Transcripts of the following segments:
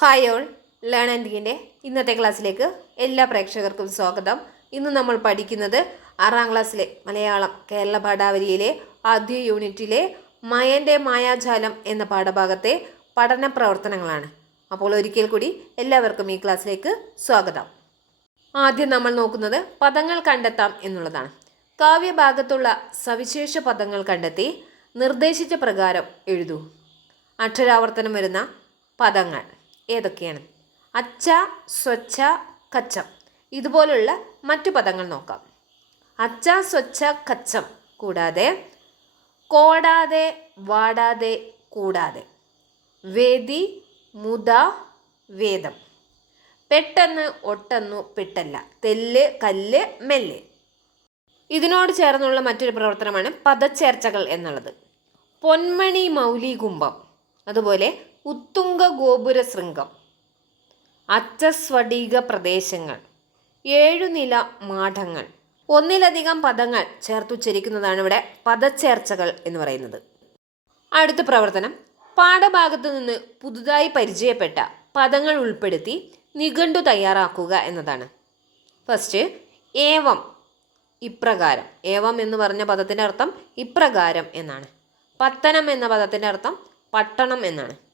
Hi all learn ആൻഡിന്റെ ഇന്നത്തെ ക്ലാസ്സിലേക്ക് എല്ലാ പ്രേക്ഷകർക്കും സ്വാഗതം. ഇന്ന് നമ്മൾ പഠിക്കുന്നത് ആറാം ക്ലാസ്സിലെ മലയാളം കേരള പാഠാവലിയിലെ ആദ്യ യൂണിറ്റിലെ മയന്റെ മായാജാലം എന്ന പാഠഭാഗത്തെ പഠന പ്രവർത്തനങ്ങളാണ്. അപ്പോൾ ഒരിക്കൽ കൂടി എല്ലാവർക്കും ഈ ക്ലാസ്സിലേക്ക് സ്വാഗതം. ആദ്യം നമ്മൾ നോക്കുന്നത് പദങ്ങൾ കണ്ടെത്താം എന്നുള്ളതാണ്. കാവ്യഭാഗത്തുള്ള സവിശേഷ പദങ്ങൾ കണ്ടെത്തി നിർദ്ദേശിച്ച പ്രകാരം എഴുതൂ. അക്ഷരാവർത്തനം വരുന്ന പദങ്ങൾ. ഏതൊക്കെയാണ്? അച്ച സ്വച്ഛ കച്ചം. ഇതുപോലുള്ള മറ്റു പദങ്ങൾ നോക്കാം. അച്ച സ്വച്ഛ കച്ചം കൂടാതെ കോടാതെ വാടാതെ കൂടാതെ. വേദി മുത വേദം. പെട്ടെന്ന് ഒട്ടെന്നു പെട്ടല്ല. തെല്ല് കല്ല് മെല്ല്. ഇതിനോട് ചേർന്നുള്ള മറ്റൊരു പ്രവർത്തനമാണ് പദച്ചേർച്ചകൾ എന്നുള്ളത്. പൊന്മണി മൗലികുംഭം അതുപോലെ ഉത്തുംഗ ഗോപുര ശൃംഗം. അച്ചസ്വടീക പ്രദേശങ്ങൾ. ഏഴുനില മാഠങ്ങൾ. ഒന്നിലധികം പദങ്ങൾ ചേർത്തുച്ചരിക്കുന്നതാണ് ഇവിടെ പദച്ചേർച്ചകൾ എന്ന് പറയുന്നത്. അടുത്ത പ്രവർത്തനം. പാഠഭാഗത്തു നിന്ന് പുതുതായി പരിചയപ്പെട്ട പദങ്ങൾ ഉൾപ്പെടുത്തി നിഘണ്ടു തയ്യാറാക്കുക എന്നതാണ്. ഫസ്റ്റ് ഏവം. ഇപ്രകാരം. ഏവം എന്ന് പറഞ്ഞ പദത്തിന്റെ അർത്ഥം ഇപ്രകാരം എന്നാണ്. പത്തനം എന്ന പദത്തിന്റെ അർത്ഥം പട്ടണം എന്നാണ്.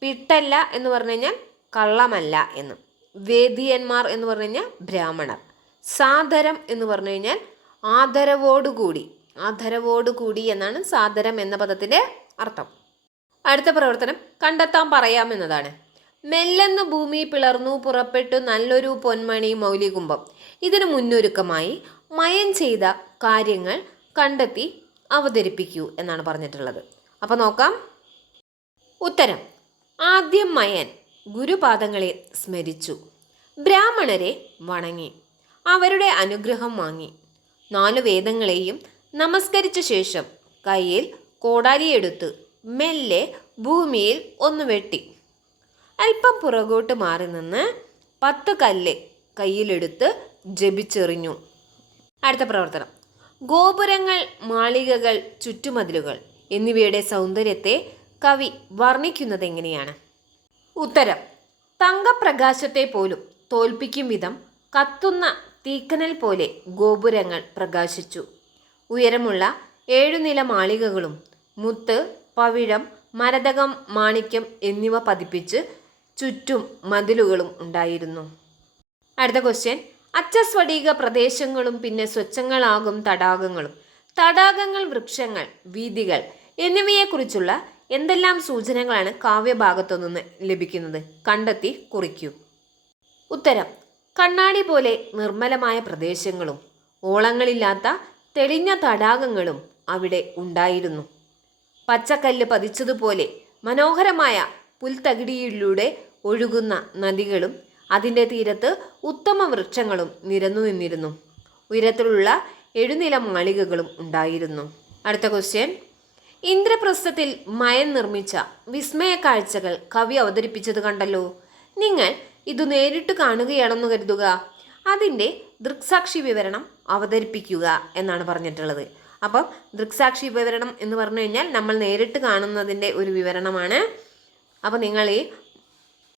പിട്ടല്ല എന്ന് പറഞ്ഞു കഴിഞ്ഞാൽ കള്ളമല്ല എന്ന്. വേദിയന്മാർ എന്ന് പറഞ്ഞു കഴിഞ്ഞാൽ ബ്രാഹ്മണർ. സാദരം എന്ന് പറഞ്ഞു കഴിഞ്ഞാൽ ആദരവോടുകൂടി. ആദരവോടുകൂടി എന്നാണ് സാദരം എന്ന പദത്തിന്റെ അർത്ഥം. അടുത്ത പ്രവർത്തനം കണ്ടെത്താൻ പറയാമെന്നതാണ് മെല്ലെന്ന് ഭൂമി പിളർന്നു പുറപ്പെട്ടു നല്ലൊരു പൊന്മണി മൗലികുംഭം. ഇതിനു മുന്നൊരുക്കമായി മയം ചെയ്ത കാര്യങ്ങൾ കണ്ടെത്തി അവതരിപ്പിക്കൂ എന്നാണ് പറഞ്ഞിട്ടുള്ളത്. അപ്പോൾ നോക്കാം. ഉത്തരം. ആദ്യം മയൻ ഗുരുപാദങ്ങളെ സ്മരിച്ചു. ബ്രാഹ്മണരെ വണങ്ങി. അവരുടെ അനുഗ്രഹം വാങ്ങി. നാലു വേദങ്ങളെയും നമസ്കരിച്ച ശേഷം കയ്യിൽ കോടാലിയെടുത്ത് മെല്ലെ ഭൂമിയിൽ ഒന്ന് വെട്ടി. അല്പം പുറകോട്ട് മാറി നിന്ന് പത്ത് കല്ല് കയ്യിലെടുത്ത് ജപിച്ചെറിഞ്ഞു. അടുത്ത പ്രവർത്തനം. ഗോപുരങ്ങൾ മാളികകൾ ചുറ്റുമതിലുകൾ എന്നിവയുടെ സൗന്ദര്യത്തെ കവി വർണിക്കുന്നത് എങ്ങനെയാണ്? ഉത്തരം തങ്കപ്രകാശത്തെ പോലും തോൽപ്പിക്കും വിധം കത്തുന്ന തീക്കനൽ പോലെ ഗോപുരങ്ങൾ പ്രകാശിച്ചു. ഉയരമുള്ള ഏഴുനില മാളികകളും മുത്ത് പവിഴം മരതകം മാണിക്യം എന്നിവ പതിപ്പിച്ച് ചുറ്റും മതിലുകളും ഉണ്ടായിരുന്നു. അടുത്ത ക്വസ്റ്റ്യൻ അച്ചസ്വടീക പ്രദേശങ്ങളും പിന്നെ സ്വച്ഛങ്ങളാകും തടാകങ്ങളും തടാകങ്ങൾ വൃക്ഷങ്ങൾ വീതികൾ എന്നിവയെക്കുറിച്ചുള്ള എന്തെല്ലാം സൂചനകളാണ് കാവ്യഭാഗത്തു നിന്ന് ലഭിക്കുന്നത്? കണ്ടെത്തി കുറിക്കൂ. ഉത്തരം കണ്ണാടി പോലെ നിർമ്മലമായ പ്രദേശങ്ങളും ഓളങ്ങളില്ലാത്ത തെളിഞ്ഞ തടാകങ്ങളും അവിടെ ഉണ്ടായിരുന്നു. പച്ചക്കല്ല് പതിച്ചതുപോലെ മനോഹരമായ പുൽത്തകിടിയിലൂടെ ഒഴുകുന്ന നദികളും അതിന്റെ തീരത്ത് ഉത്തമ വൃക്ഷങ്ങളും നിരന്നു നിന്നിരുന്നു. ഉയരത്തിലുള്ള എഴുനില മാളികകളും ഉണ്ടായിരുന്നു. അടുത്ത ക്വസ്റ്റ്യൻ ഇന്ദ്രപ്രസ്ഥത്തിൽ മയം നിർമ്മിച്ച വിസ്മയ കാഴ്ചകൾ കവി അവതരിപ്പിച്ചത് കണ്ടല്ലോ. നിങ്ങൾ ഇത് നേരിട്ട് കാണുകയാണെന്ന് കരുതുക. അതിന്റെ ദൃക്സാക്ഷി വിവരണം അവതരിപ്പിക്കുക എന്നാണ് പറഞ്ഞിട്ടുള്ളത്. അപ്പം ദൃക്സാക്ഷി വിവരണം എന്ന് പറഞ്ഞു കഴിഞ്ഞാൽ നമ്മൾ നേരിട്ട് കാണുന്നതിന്റെ ഒരു വിവരണമാണ്. അപ്പം നിങ്ങൾ ഈ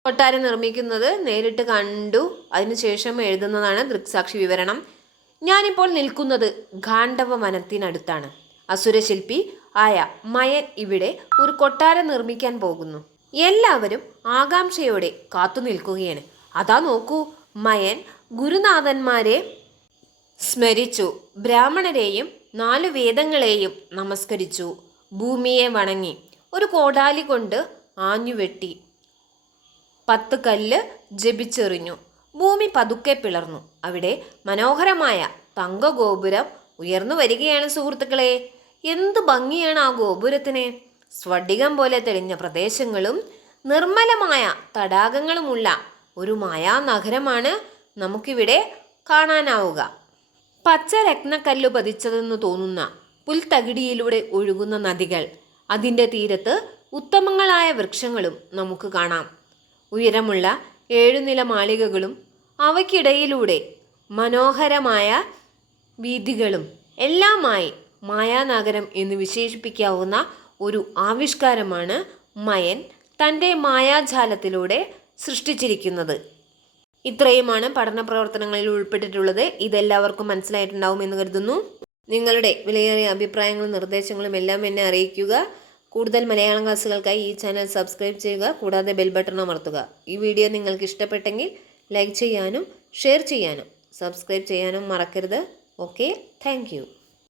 കൊട്ടാരം നിർമ്മിക്കുന്നത് നേരിട്ട് കണ്ടു അതിനുശേഷം എഴുതുന്നതാണ് ദൃക്സാക്ഷി വിവരണം. ഞാനിപ്പോൾ നിൽക്കുന്നത് ഗാണ്ഡവ വനത്തിനടുത്താണ്. അസുരശില്പി ആയ മയൻ ഇവിടെ ഒരു കൊട്ടാരം നിർമ്മിക്കാൻ പോകുന്നു. എല്ലാവരും ആകാംക്ഷയോടെ കാത്തു നിൽക്കുകയാണ്. അതാ നോക്കൂ മയൻ ഗുരുനാഥന്മാരെ സ്മരിച്ചു. ബ്രാഹ്മണരെയും നാലു വേദങ്ങളെയും നമസ്കരിച്ചു. ഭൂമിയെ വണങ്ങി. ഒരു കോടാലി കൊണ്ട് ആഞ്ഞുവെട്ടി. പത്ത് കല്ല് ജപിച്ചെറിഞ്ഞു. ഭൂമി പതുക്കെ പിളർന്നു. അവിടെ മനോഹരമായ തങ്കഗോപുരം ഉയർന്നു വരികയാണ് സുഹൃത്തുക്കളെ. എന്ത് ഭംഗിയാണ് ആ ഗോപുരത്തിന്? സ്ഫടികം പോലെ തെളിഞ്ഞ പ്രദേശങ്ങളും നിർമ്മലമായ തടാകങ്ങളുമുള്ള ഒരു മായാ നഗരമാണ് നമുക്കിവിടെ കാണാനാവുക. പച്ച രത്നക്കല്ല് പതിച്ചതെന്ന് തോന്നുന്ന പുൽത്തകിടിയിലൂടെ ഒഴുകുന്ന നദികൾ അതിന്റെ തീരത്ത് ഉത്തമങ്ങളായ വൃക്ഷങ്ങളും നമുക്ക് കാണാം. ഉയരമുള്ള ഏഴുനില മാളികകളും അവയ്ക്കിടയിലൂടെ മനോഹരമായ വീതികളും എല്ലാമായി മായാനഗരം എന്ന് വിശേഷിപ്പിക്കാവുന്ന ഒരു ആവിഷ്കാരമാണ് മയൻ തന്റെ മായാജാലത്തിലൂടെ സൃഷ്ടിച്ചിരിക്കുന്നത്. ഇത്രയുമാണ് പഠന പ്രവർത്തനങ്ങളിൽ ഉൾപ്പെട്ടിട്ടുള്ളത്. ഇതെല്ലാവർക്കും മനസ്സിലായിട്ടുണ്ടാവും എന്ന് കരുതുന്നു. നിങ്ങളുടെ വിലയേറിയ അഭിപ്രായങ്ങളും നിർദ്ദേശങ്ങളും എല്ലാം എന്നെ അറിയിക്കുക. കൂടുതൽ മലയാളം ക്ലാസ്സുകൾക്കായി ഈ ചാനൽ സബ്സ്ക്രൈബ് ചെയ്യുക. കൂടാതെ ബെൽ ബട്ടൺ അമർത്തുക. ഈ വീഡിയോ നിങ്ങൾക്ക് ഇഷ്ടപ്പെട്ടെങ്കിൽ ലൈക്ക് ചെയ്യാനും ഷെയർ ചെയ്യാനും സബ്സ്ക്രൈബ് ചെയ്യാനും മറക്കരുത്. Okay thank